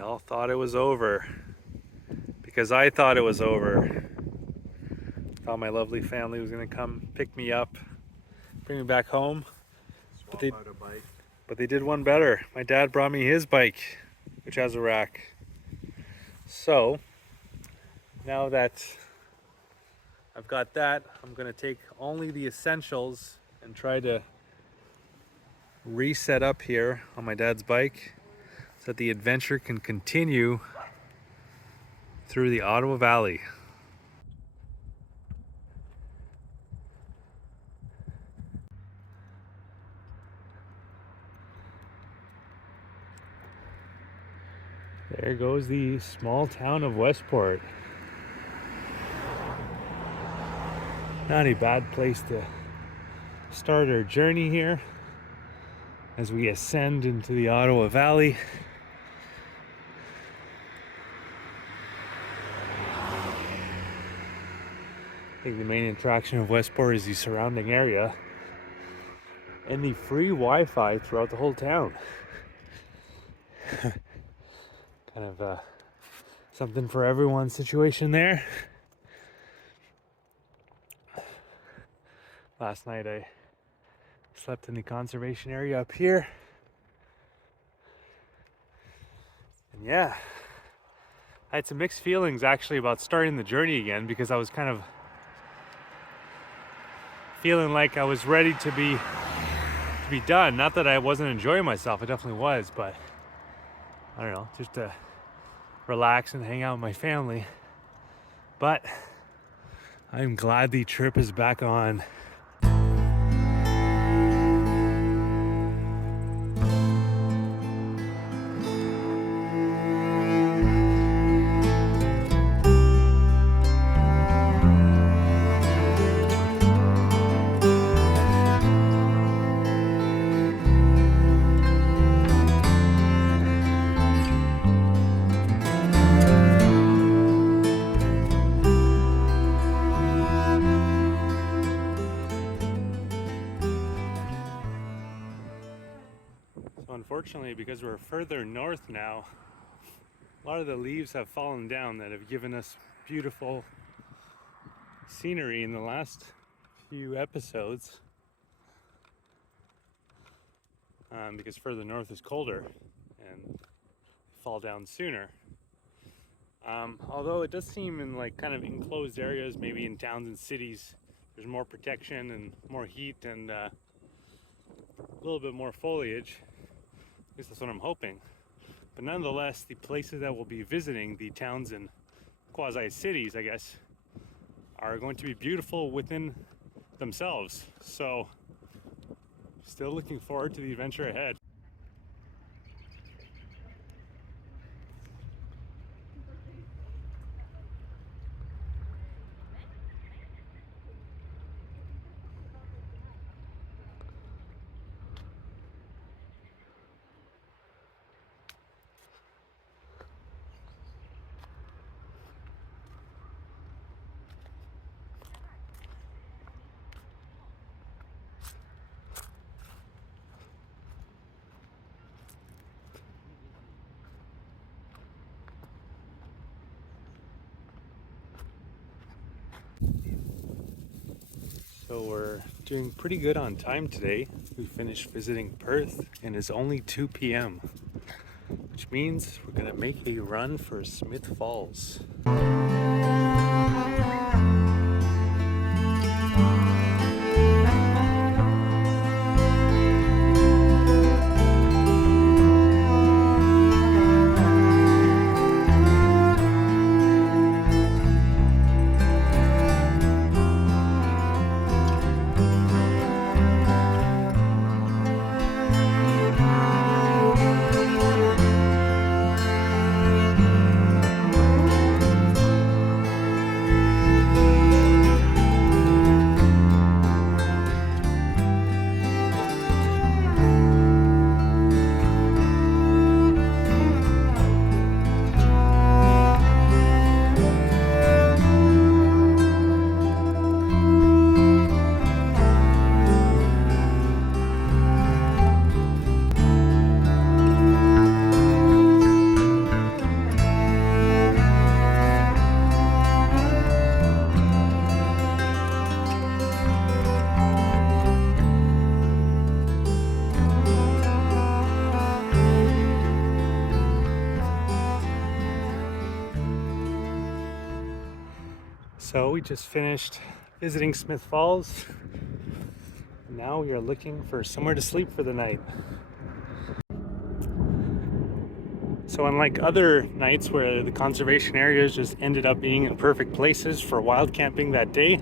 Y'all thought it was over because I thought it was over. Thought my lovely family was gonna come pick me up, bring me back home. Swap out a bike. But they did one better. My dad brought me his bike, which has a rack. So now that I've got that, I'm gonna take only the essentials and try to reset up here on my dad's bike so that the adventure can continue through the Ottawa Valley. There goes the small town of Westport. Not a bad place to start our journey here as we ascend into the Ottawa Valley. I think the main attraction of Westport is the surrounding area and the free Wi-Fi throughout the whole town. Kind of something for everyone situation there. Last night I slept in the conservation area up here. And yeah, I had some mixed feelings actually about starting the journey again because I was kind of feeling like I was ready to be done. Not that I wasn't enjoying myself, I definitely was, but I don't know, just to relax and hang out with my family. But I'm glad the trip is back on. Unfortunately, because we're further north now, a lot of the leaves have fallen down that have given us beautiful scenery in the last few episodes. Because further north is colder and fall down sooner. Although it does seem in like kind of enclosed areas, maybe in towns and cities, there's more protection and more heat and a little bit more foliage. At least that's what I'm hoping. But nonetheless, the places that we'll be visiting, the towns and quasi-cities, I guess, are going to be beautiful within themselves. So, still looking forward to the adventure ahead. So we're doing pretty good on time today. We finished visiting Perth and it's only 2 p.m. which means we're gonna make a run for Smith Falls. So we just finished visiting Smith Falls. Now we are looking for somewhere to sleep for the night. So unlike other nights where the conservation areas just ended up being in perfect places for wild camping that day,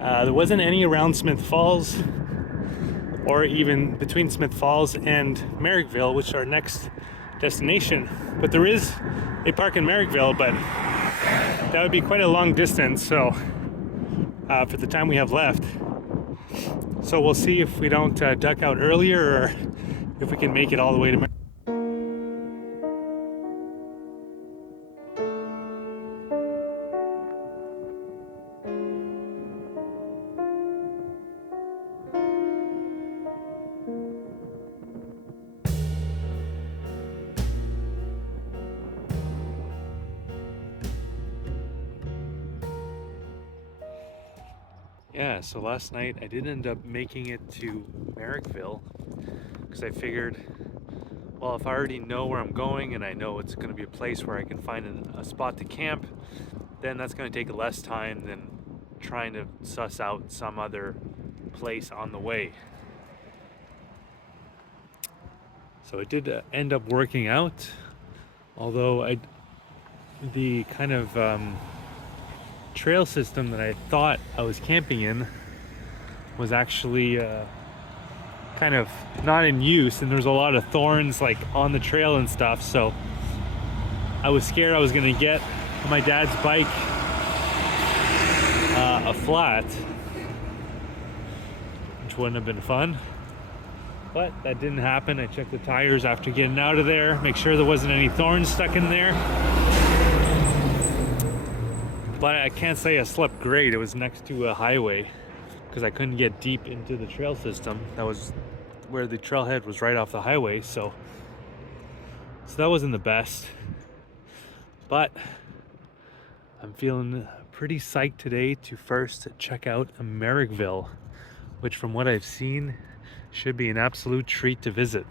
there wasn't any around Smith Falls or even between Smith Falls and Merrickville, which is our next destination. But there is a park in Merrickville, but that would be quite a long distance, so for the time we have left. So we'll see if we don't duck out earlier or if we can make it all the way to Merrickville. Yeah, so last night I did end up making it to Merrickville because I figured, well, if I already know where I'm going and I know it's going to be a place where I can find a spot to camp, then that's going to take less time than trying to suss out some other place on the way. So it did end up working out, although the kind of trail system that I thought I was camping in was actually kind of not in use, and there was a lot of thorns like on the trail and stuff, so I was scared I was gonna get on my dad's bike a flat, which wouldn't have been fun, but that didn't happen. I checked the tires after getting out of there, make sure there wasn't any thorns stuck in there. But I can't say I slept great. It was next to a highway because I couldn't get deep into the trail system. That was where the trailhead was, right off the highway. So that wasn't the best. But I'm feeling pretty psyched today to first check out Merrickville, which from what I've seen should be an absolute treat to visit.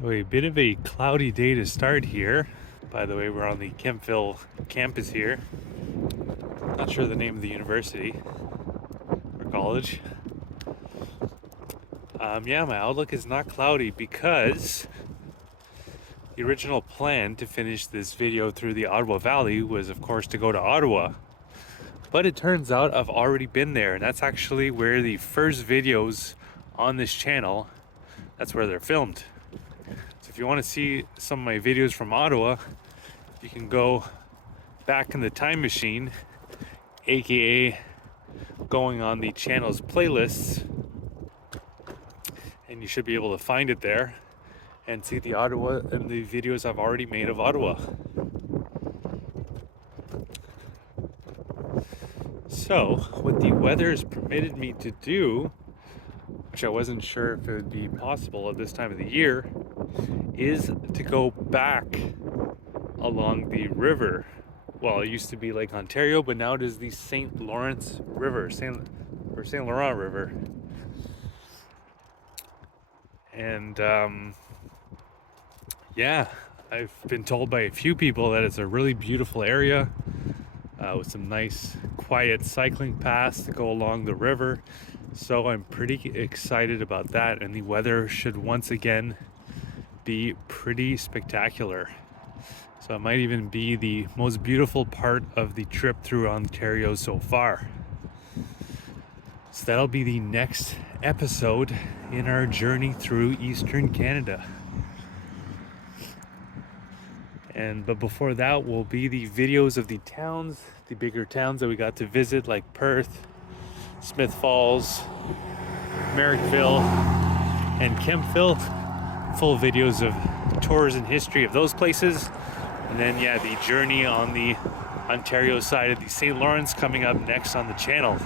So a bit of a cloudy day to start here. By the way, we're on the Kempville campus here. Not sure the name of the university or college. Yeah, my outlook is not cloudy because the original plan to finish this video through the Ottawa Valley was, of course, to go to Ottawa. But it turns out I've already been there, and that's actually where the first videos on this channel, that's where they're filmed. So if you want to see some of my videos from Ottawa, you can go back in the time machine, aka going on the channel's playlists, and you should be able to find it there and see the Ottawa and the videos I've already made of Ottawa. So what the weather has permitted me to do which I wasn't sure if it would be possible at this time of the year, is to go back along the river. Well, it used to be Lake Ontario, but now it is the St. Lawrence River, St. Laurent River. And yeah, I've been told by a few people that it's a really beautiful area with some nice, quiet cycling paths to go along the river. So I'm pretty excited about that, and the weather should once again be pretty spectacular. So it might even be the most beautiful part of the trip through Ontario so far. So that'll be the next episode in our journey through Eastern Canada. But before that will be the videos of the towns, the bigger towns that we got to visit, like Perth, Smith Falls, Merrickville, and Kemptville. Full videos of tours and history of those places. And then, yeah, the journey on the Ontario side of the St. Lawrence coming up next on the channel.